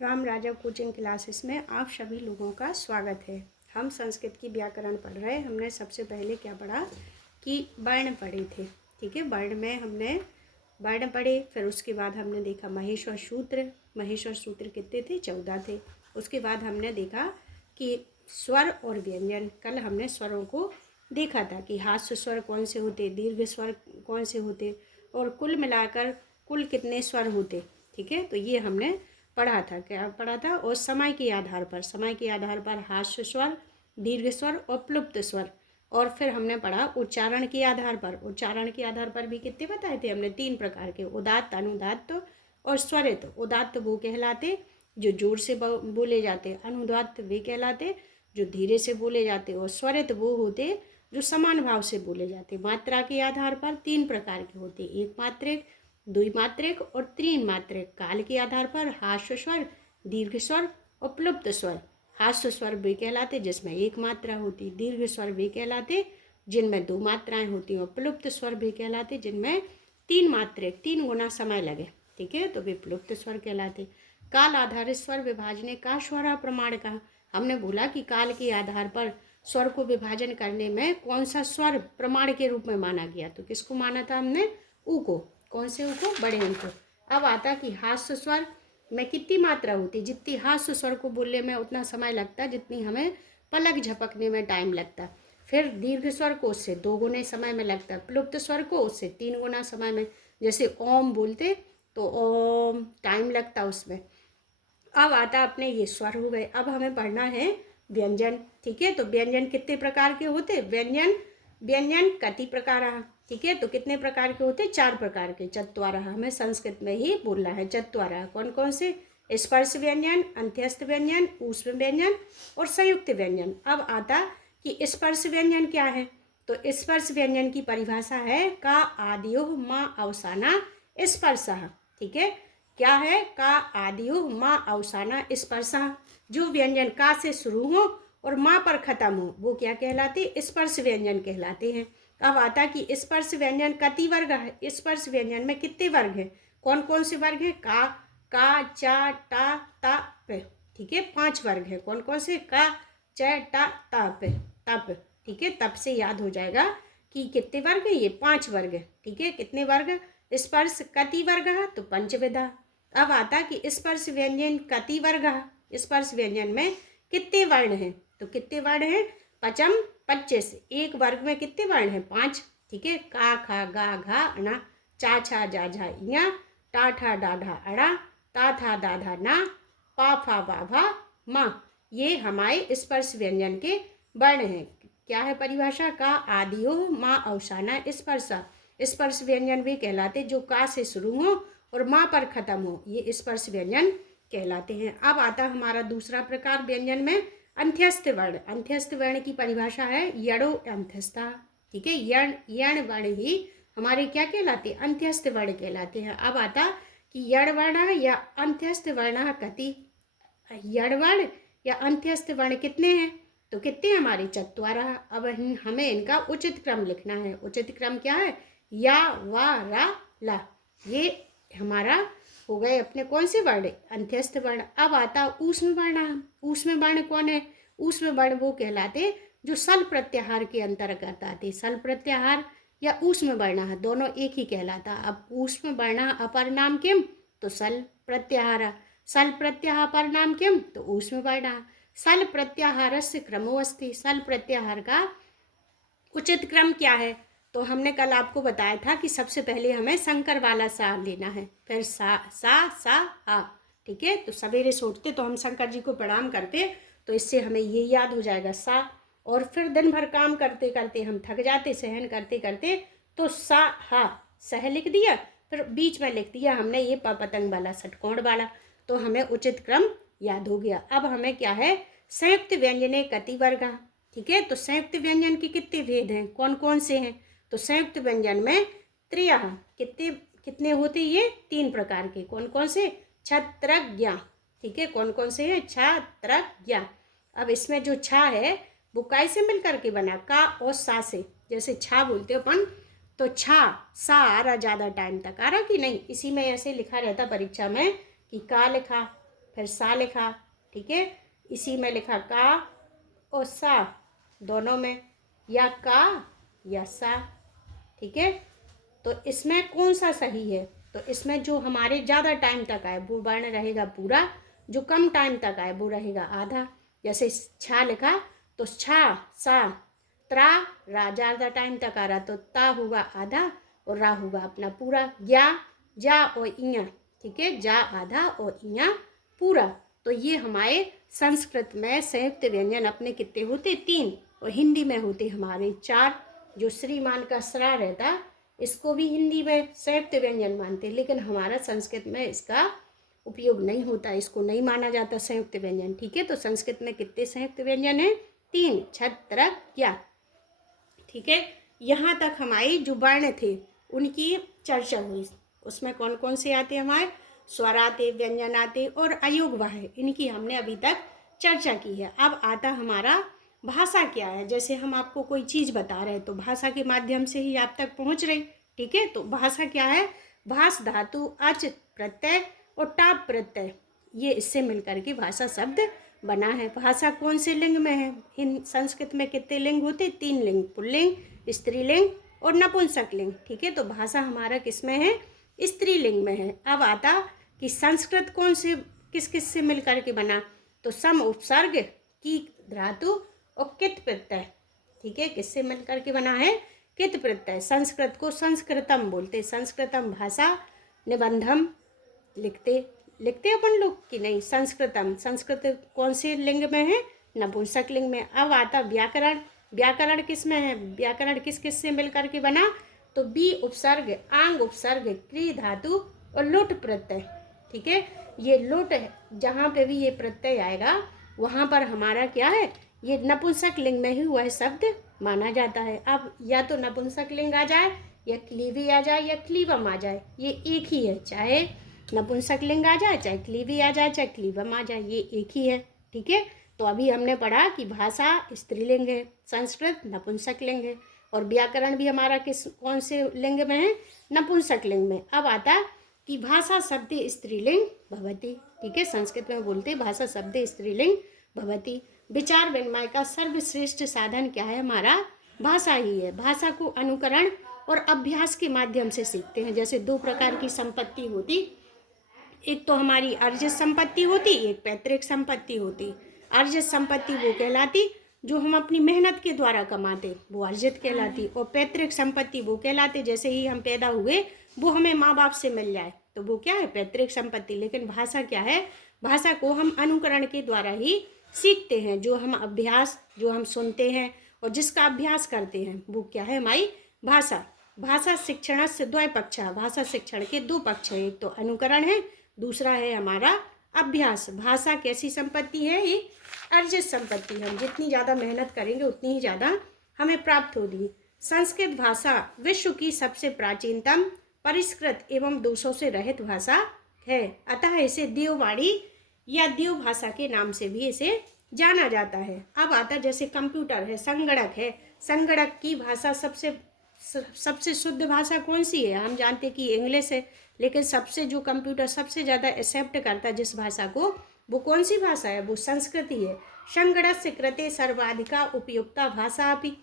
राम राजा coaching classes में आप सभी लोगों का स्वागत है। हम संस्कृत की व्याकरण पढ़ रहे हैं। हमने सबसे पहले क्या पढ़ा कि वर्ण पढ़े थे। ठीक है, वर्ण में हमने वर्ण पढ़े, फिर उसके बाद हमने देखा महेश्वर सूत्र। महेश्वर सूत्र कितने थे? 14 थे। उसके बाद हमने देखा कि स्वर और व्यंजन। कल हमने स्वरों को देखा था कि हास्य स्वर कौन से होते, दीर्घ स्वर कौन से होते, और कुल मिलाकर कुल कितने स्वर होते। ठीक है, तो ये हमने पढ़ा था। क्या पढ़ा था? और समय के आधार पर हास्य स्वर, दीर्घ स्वर और प्लुप्त स्वर। और फिर हमने पढ़ा उच्चारण के आधार पर भी कितने बताए थे हमने? 3 प्रकार के, उदात्त, अनुदात्त और स्वरित। उदात्त वो कहलाते जो जोर से बोले जाते, अनुदात्त वे कहलाते जो धीरे से बोले जाते, और स्वरित वो होते जो समान भाव से बोले जाते। मात्रा के आधार पर 3 प्रकार के होते, एक मात्रिक, द्विमात्रिक और तीन मात्रिक। काल के आधार पर हास्य स्वर, दीर्घ स्वर और प्लुप्त स्वर। हास्य स्वर वे कहलाते जिसमें एक मात्रा होती, दीर्घ स्वर वे कहलाते जिनमें 2 मात्राएं होती, और प्लुप्त स्वर वे कहलाते जिनमें 3 मात्रिक, 3 गुना समय लगे। ठीक है, तो वे प्लुप्त स्वर कहलाते। काल आधारित स्वर विभाजने का स्वर प्रमाण कहा। हमने बोला कि काल के आधार पर स्वर को विभाजन करने में कौन सा स्वर प्रमाण के रूप में माना गया? तो किसको माना था हमने? ऊ को। कौन से ऊ को? बड़े ऊ को। अब आता कि हास्य स्वर में कितनी मात्रा होती? जितनी हास्य स्वर को बोलने में उतना समय लगता जितनी हमें पलक झपकने में टाइम लगता। फिर दीर्घ स्वर को उससे 2 गुने समय में लगता, प्लुप्त स्वर को उससे 3 गुना समय में। जैसे ओम बोलते तो ओम टाइम लगता उसमें। अब आता अपने ये स्वर हो गए। अब हमें पढ़ना है व्यंजन। ठीक है, तो व्यंजन कितने प्रकार के होते? व्यंजन कति प्रकार। ठीक है, तो कितने प्रकार के होते? 4 प्रकार के। चत्वारः हमें संस्कृत में ही बोलना है। चत्वारः कौन कौन से? स्पर्श व्यंजन, अंत्यस्थ व्यंजन, ऊष्म व्यंजन और संयुक्त व्यंजन। अब आता कि स्पर्श व्यंजन क्या है? तो स्पर्श व्यंजन की परिभाषा है का आदियोः मा अवसाना स्पर्शः। ठीक है, क्या है? का आदियोः मा अवसाना स्पर्शः। जो व्यंजन का से शुरू हो और माँ पर खत्म हो वो क्या कहलाते? स्पर्श व्यंजन कहलाते हैं। अब आता कि स्पर्श व्यंजन कति वर्ग है? स्पर्श व्यंजन में कितने वर्ग हैं? कौन कौन से वर्ग हैं? का, चा, टा, ता, पे। ठीक है, 5 वर्ग हैं। कौन कौन से? का, च, टा, ता, पे, तप। ठीक है, तप से याद हो जाएगा कि कितने वर्ग है? ये 5 वर्ग है। ठीक है, कितने वर्ग? स्पर्श कति वर्ग है? तो पंचविधा। अब आता कि स्पर्श व्यंजन कति वर्ग है? स्पर्श व्यंजन में कितने वर्ण हैं? तो कितने वर्ण हैं? 5 25। एक वर्ग में कितने वर्ण हैं? 5। ठीक है, का, खा, गा, घा, अणा, चा, छा, जा, झा, इया, टा, ठा, डा, ढा, अड़ा, ता, था, दा, धा, ना, पा, फा, बा, भा, मा। ये हमारे स्पर्श व्यंजन के वर्ण हैं। क्या है परिभाषा? का आदियोः मा अवसाना स्पर्शा। स्पर्श व्यंजन वे कहलाते जो का से शुरू हो और माँ पर खत्म हो, ये स्पर्श व्यंजन कहलाते हैं। अब आता हमारा दूसरा प्रकार व्यंजन में अंत्यस्थ वर्ण। अंत्यस्थ वर्ण की परिभाषा है यणो अंत्यस्था। ठीक है, यण वर्ण ही हमारे क्या कहलाते? अंत्यस्थ वर्ण कहलाते हैं। अब आता कि यण वर्ण या अंत्यस्थ वर्ण कति। यण वर्ण या अंत्यस्थ वर्ण कितने हैं? तो कितने हमारे? चत्वारः। अब हमें इनका उचित क्रम लिखना है। उचित क्रम क्या है? या, वा, रा, ला। ये हमारा हो गए अपने कौन से वर्ण? अंत्यस्थ वर्ण। अब आता ऊष्म वर्ण। ऊष्म वर्ण कौन है? ऊष्म वर्ण वो कहलाते जो सल प्रत्याहार के अंतर्गत आते। सल प्रत्याहार या ऊष्म वर्ण दोनों एक ही कहलाता। अब ऊष्म वर्ण अपर नाम किम? तो सल प्रत्याहार। सल प्रत्याहार पर नाम किम? तो ऊष्म वर्ण। सल प्रत्याहारस्य क्रमो अस्ति। सल प्रत्याहार का उचित क्रम क्या है? तो हमने कल आपको बताया था कि सबसे पहले हमें संकर वाला सा लेना है, फिर सा हा। ठीक है, तो सवेरे सोचते तो हम शंकर जी को प्रणाम करते, तो इससे हमें ये याद हो जाएगा सा। और फिर दिन भर काम करते करते हम थक जाते, सहन करते करते, तो सा हा सह लिख दिया, फिर बीच में लिख दिया हमने ये पतंग वाला षटकोण वाला, तो हमें उचित क्रम याद हो गया। अब हमें क्या है? संयुक्त व्यंजने कति वर्गा। ठीक है, तो संयुक्त व्यंजन के कितने भेद हैं? कौन कौन से हैं? तो संयुक्त व्यंजन में त्रयः कितने कितने होते? ये 3 प्रकार के। कौन कौन से? क्षत्रज्ञ। ठीक है, कौन कौन से हैं? क्षत्रज्ञ। अब इसमें जो छा है वो कैसे मिल करके बना? का और सा से। जैसे छा बोलते अपन तो छा सा आ रहा ज़्यादा टाइम तक आ रहा कि नहीं? इसी में ऐसे लिखा रहता परीक्षा में कि का लिखा, फिर सा लिखा, ठीक है। इसी में लिखा का और सा दोनों में, या का या सा, ठीक है। तो इसमें कौन सा सही है? तो इसमें जो हमारे ज़्यादा टाइम तक आए वो वर्ण रहेगा पूरा, जो कम टाइम तक आए वो रहेगा आधा। जैसे छा लिखा तो छा सा त्रा रा ज़्यादा टाइम तक आ रहा तो ता होगा आधा और रा होगा अपना पूरा। या जा और इया, ठीक है, जा आधा और इया पूरा। तो ये हमारे संस्कृत में संयुक्त व्यंजन अपने कितने होते? 3, और हिंदी में होते हमारे 4। जो श्रीमान का सरा रहता इसको भी हिंदी में संयुक्त व्यंजन मानते, लेकिन हमारा संस्कृत में इसका उपयोग नहीं होता, इसको नहीं माना जाता संयुक्त व्यंजन, ठीक है। तो संस्कृत में कितने संयुक्त व्यंजन हैं? 3, छत्र या, ठीक है। यहाँ तक हमारे जो वर्ण थे उनकी चर्चा हुई। उसमें कौन कौन से आते हमारे? स्वर आते, व्यंजन आते और अयोगवाह, इनकी हमने अभी तक चर्चा की है। अब आता हमारा भाषा क्या है। जैसे हम आपको कोई चीज़ बता रहे हैं तो भाषा के माध्यम से ही आप तक पहुँच रही, ठीक है। तो भाषा क्या है? भास धातु, अच प्रत्यय और टाप प्रत्यय, ये इससे मिलकर के भाषा शब्द बना है। भाषा कौन से लिंग में है? संस्कृत में कितने लिंग होते? 3 लिंग, पुल्लिंग, स्त्रीलिंग और नपुंसक लिंग, ठीक है। तो भाषा हमारा किस में है? स्त्रीलिंग में है। अब आता कि संस्कृत कौन से किस किस से मिलकर के बना? तो सम उपसर्ग की धातु और कित प्रत्यय, ठीक है, किससे मिलकर के बना है? कित प्रत्यय। संस्कृत को संस्कृतम बोलते, संस्कृतम भाषा निबंधम लिखते अपन लोग कि नहीं? संस्कृतम, संस्कृत कौन से लिंग में है? नपुंसक लिंग में। अब आता व्याकरण। व्याकरण किस में है? व्याकरण किस किस से मिलकर के बना? तो बी उपसर्ग, आंग उपसर्ग, क्री धातु और लुट प्रत्यय, ठीक है। ये लुट जहाँ पे भी ये प्रत्यय आएगा वहाँ पर हमारा क्या है? ये नपुंसक लिंग में ही वह शब्द माना जाता है। अब या तो नपुंसक लिंग आ जाए या क्लीवी आ जाए या क्लीवम आ जाए, ये एक ही है। चाहे नपुंसक लिंग आ जाए, चाहे क्लीवी आ जाए, चाहे क्लीवम आ जाए, ये एक ही है, ठीक है। तो अभी हमने पढ़ा कि भाषा स्त्रीलिंग है, संस्कृत नपुंसक लिंग है, और व्याकरण भी हमारा कौन से लिंग में है? नपुंसक लिंग में। अब आता कि भाषा शब्द स्त्रीलिंग भवति, ठीक है। संस्कृत में बोलते भाषा शब्द स्त्रीलिंग भवति। विचार विनिमय का सर्वश्रेष्ठ साधन क्या है? हमारा भाषा ही है। भाषा को अनुकरण और अभ्यास के माध्यम से सीखते हैं। जैसे 2 प्रकार की संपत्ति होती, एक तो हमारी अर्जित संपत्ति होती, एक पैतृक संपत्ति होती। अर्जित संपत्ति वो कहलाती जो हम अपनी मेहनत के द्वारा कमाते, वो अर्जित कहलाती। और पैतृक संपत्ति वो कहलाते जैसे ही हम पैदा हुए वो हमें माँ बाप से मिल जाए, तो वो क्या है? पैतृक संपत्ति। लेकिन भाषा क्या है? भाषा को हम अनुकरण के द्वारा ही सीखते हैं। जो हम अभ्यास, जो हम सुनते हैं और जिसका अभ्यास करते हैं वो क्या है? हमारी भाषा। भाषा शिक्षण से द्वैपक्षा, भाषा शिक्षण के 2 पक्ष हैं, एक तो अनुकरण है, दूसरा है हमारा अभ्यास। भाषा कैसी संपत्ति है? ये अर्जित संपत्ति। हम जितनी ज़्यादा मेहनत करेंगे उतनी ही ज़्यादा हमें प्राप्त होगी। संस्कृत भाषा विश्व की सबसे प्राचीनतम, परिष्कृत एवं दोषों से रहित भाषा है। अतः इसे देववाणी या देव भाषा के नाम से भी इसे जाना जाता है। अब आता जैसे कंप्यूटर है, संगणक है, संगणक की भाषा सबसे शुद्ध भाषा कौन सी है? हम जानते हैं कि इंग्लिश है, लेकिन सबसे जो कंप्यूटर सबसे ज़्यादा एक्सेप्ट करता है जिस भाषा को, वो कौन सी भाषा है? वो संस्कृत ही है। संगणस्य कृते सर्वाधिका उपयुक्ता भाषा अपि,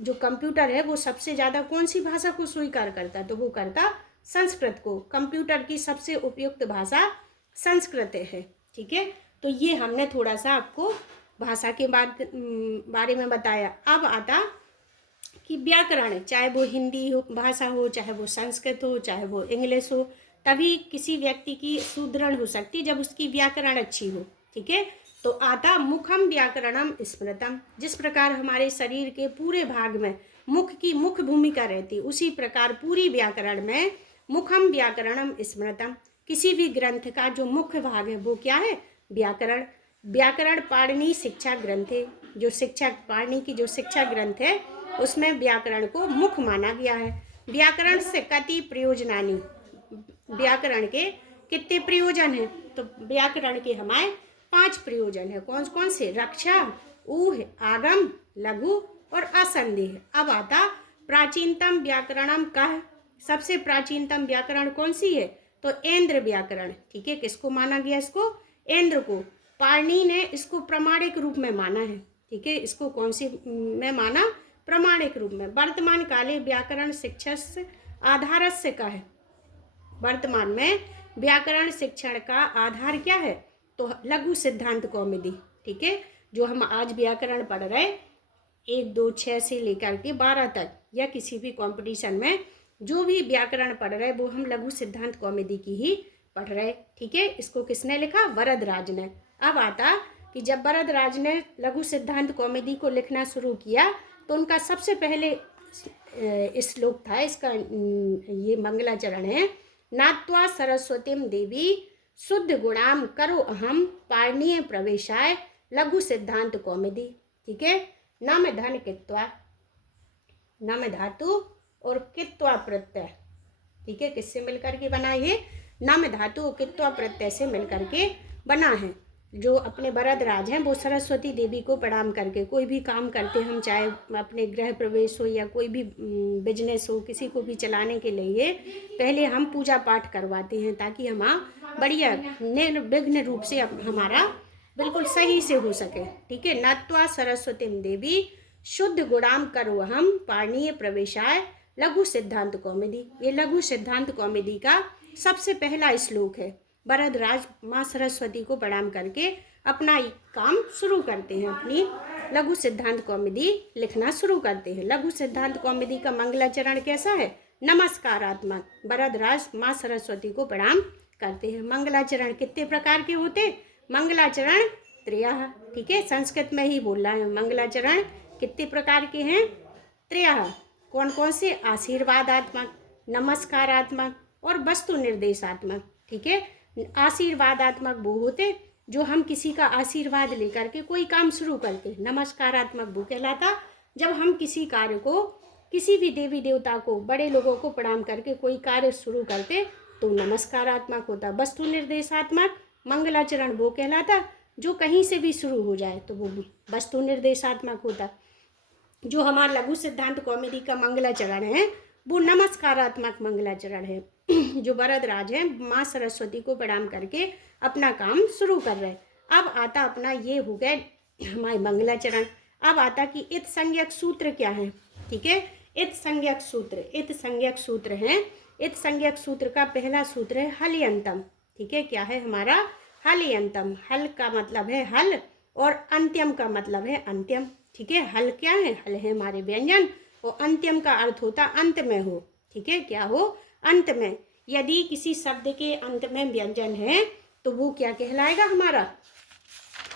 जो कंप्यूटर है वो सबसे ज़्यादा कौन सी भाषा को स्वीकार करता है? तो वो करता संस्कृत को। कंप्यूटर की सबसे उपयुक्त भाषा संस्कृत है, ठीक है। तो ये हमने थोड़ा सा आपको भाषा के बारे में बताया। अब आता कि व्याकरण, चाहे वो हिंदी भाषा हो, चाहे वो संस्कृत हो, चाहे वो इंग्लिश हो, तभी किसी व्यक्ति की सुदृढ़ हो सकती जब उसकी व्याकरण अच्छी हो, ठीक है। तो आता मुखम व्याकरणम स्मृतम। जिस प्रकार हमारे शरीर के पूरे भाग में मुख की मुख्य भूमिका रहती, उसी प्रकार पूरी व्याकरण में मुखम व्याकरणम स्मृतम। किसी भी ग्रंथ का जो मुख्य भाग है वो क्या है? व्याकरण। व्याकरण पाणिनि शिक्षा ग्रंथ है। जो शिक्षा पाणिनि की जो शिक्षा ग्रंथ है उसमें व्याकरण को मुख्य माना गया है। व्याकरण से कति प्रयोजनानि, व्याकरण के कितने प्रयोजन हैं? तो व्याकरण के हमारे 5 प्रयोजन है। कौन कौन से? रक्षा, ऊह, आगम, लघु और असंदेह। अब आता प्राचीनतम व्याकरणम कह। सबसे प्राचीनतम व्याकरण कौन सी है? तो ऐन्द्र व्याकरण, ठीक है। किसको माना गया? इसको ऐन्द्र को पाणिनि ने इसको प्रमाणिक रूप में माना है। ठीक है, इसको कौन सी में माना? प्रमाणिक रूप में। वर्तमान काले व्याकरण शिक्षस्य आधारस्य का है। वर्तमान में व्याकरण शिक्षण का आधार क्या है? तो लघु सिद्धांत कौमुदी। ठीक है, जो हम आज व्याकरण पढ़ रहे 1, 2, 6 से लेकर के 12 तक, या किसी भी कंपटीशन में जो भी व्याकरण पढ़ रहे वो हम लघु सिद्धांत कौमुदी की ही पढ़ रहे। ठीक है, इसको किसने लिखा? वरदराज ने। अब आता कि जब वरदराज ने लघु सिद्धांत कौमुदी को लिखना शुरू किया तो उनका सबसे पहले श्लोक था, इसका ये मंगलाचरण है। नात्वा सरस्वतीम देवी शुद्ध गुणाम करो अहम पाणिनीय प्रवेशाय लघु सिद्धांत कौमुदी। ठीक है, नम धन कित्वा, नम धातु और कित्वा प्रत्यय। ठीक है, किससे मिलकर के बना? ये नम धातु और कित्वा प्रत्यय से मिलकर के बना है। जो अपने वरदराज हैं वो सरस्वती देवी को प्रणाम करके कोई भी काम करते हम, चाहे अपने गृह प्रवेश हो या कोई भी बिजनेस हो, किसी को भी चलाने के लिए पहले हम पूजा पाठ करवाते हैं ताकि हमारा बढ़िया निर्विघ्न रूप से हमारा बिल्कुल सही से हो सके। ठीक है, नत्वा सरस्वती देवी शुद्ध गुणाम करो हम पाणिनीय प्रवेशाय लघु सिद्धांत कौमुदी। ये लघु सिद्धांत कौमुदी का सबसे पहला श्लोक है। वरदराज माँ सरस्वती को प्रणाम करके अपना काम शुरू करते हैं, अपनी लघु सिद्धांत कौमुदी लिखना शुरू करते हैं। लघु सिद्धांत कौमुदी का मंगलाचरण कैसा है? नमस्कारात्मक। वरदराज माँ सरस्वती को प्रणाम करते हैं। मंगलाचरण कितने प्रकार के होते? मंगलाचरण त्रयः। ठीक है, संस्कृत में ही बोल रहा है। मंगलाचरण कितने प्रकार के हैं? त्रयः। कौन कौन से? आशीर्वादात्मक, नमस्कारात्मक और वस्तु निर्देशात्मक। ठीक है, आशीर्वादात्मक वो होते जो हम किसी का आशीर्वाद लेकर के कोई काम शुरू करते। नमस्कारात्मक वो कहलाता जब हम किसी कार्य को, किसी भी देवी देवता को, बड़े लोगों को प्रणाम करके कोई कार्य शुरू करते तो नमस्कारात्मक होता। वस्तु निर्देशात्मक मंगलाचरण वो कहलाता जो कहीं से भी शुरू हो जाए तो वो वस्तु निर्देशात्मक होता। जो हमारा लघु सिद्धांत कौमुदी का मंगलाचरण है वो नमस्कारात्मक मंगलाचरण है। जो वरदराज है माँ सरस्वती को प्रणाम करके अपना काम शुरू कर रहे। अब आता अपना ये हो गए हमारे मंगलाचरण। अब आता कि इत संज्ञक सूत्र क्या है? ठीक है, इत संज्ञक सूत्र, इत संज्ञक सूत्र है। इत संज्ञक सूत्र का पहला सूत्र है हल्यंतम। ठीक है, क्या है हमारा? हल्यंतम। हल का मतलब है हल और अंत्यम का मतलब है अंत्यम। ठीक है, हल क्या है? हल है हमारे व्यंजन और अंत्यम का अर्थ होता अंत में हो। ठीक है, क्या हो? अंत में। यदि किसी शब्द के अंत में व्यंजन है तो वो क्या कहलाएगा? हमारा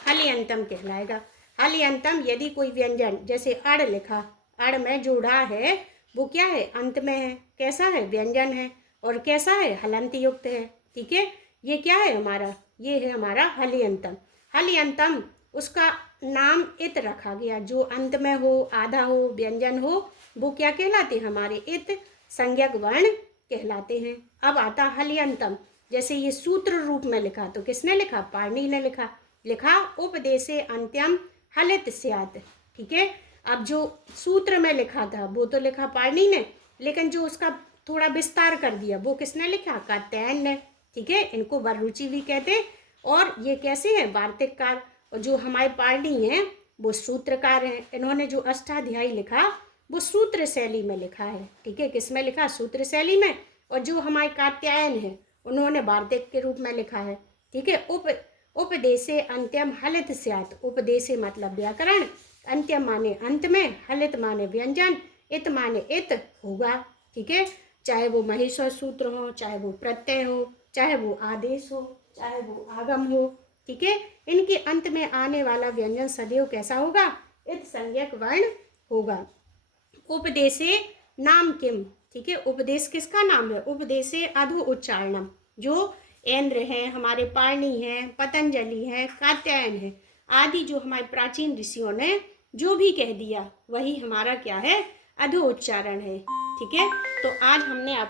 हल्यंतम कहलाएगा। हल्यंतम यदि कोई व्यंजन, जैसे अड़ लिखा, अड़ में जो ढ़ा है वो क्या है? अंत में है। कैसा है? व्यंजन है। और कैसा है? हलंत युक्त है। ठीक है, ये क्या है हमारा? ये है हमारा हल्यंतम। हल्यंतम उसका नाम इत रखा गया। जो अंत में हो, आधा हो, व्यंजन हो, वो क्या कहलाते? हमारे इत संज्ञक वर्ण कहलाते हैं। अब आता हल्यंतम। जैसे ये सूत्र रूप में लिखा तो किसने लिखा? पाणिनि ने लिखा उपदेशे अंत्यम हलित स्यात्। ठीक है, अब जो सूत्र में लिखा था वो तो लिखा पाणिनि ने, लेकिन जो उसका थोड़ा विस्तार कर दिया वो किसने लिखा? कात्यायन ने। ठीक है, इनको वररुचि भी कहते। और ये कैसे हैं? वार्तिककार। और जो हमारे पाणिनि हैं वो सूत्रकार हैं। इन्होंने जो अष्टाध्यायी लिखा वो सूत्र शैली में लिखा है। ठीक है, किस में लिखा? सूत्र शैली में। और जो हमारे कात्यायन है उन्होंने वार्तिक के रूप में लिखा है। ठीक है, उपदेशे अंत्यम हलित स्यात्। उपदेशे मतलब व्याकरण, अंत्यम माने अंत में, हलित माने व्यंजन, इत माने इत होगा। ठीक है, चाहे वो महेश्वर सूत्र हो, चाहे वो प्रत्यय हो, चाहे वो आदेश हो, चाहे वो आगम हो। ठीक है, इनके अंत में आने वाला व्यंजन सदैव कैसा होगा? इत संज्ञक वर्ण होगा। उपदेशे नाम किम। ठीक है, उपदेश किसका नाम है? उपदेशे अधो उच्चारणम। जो ऐन्द्र हैं, हमारे पाणिनि हैं, पतंजलि हैं, कात्यायन है आदि जो हमारे प्राचीन ऋषियों ने जो भी कह दिया वही हमारा क्या है? अधो उच्चारण है। ठीक है, तो आज हमने आप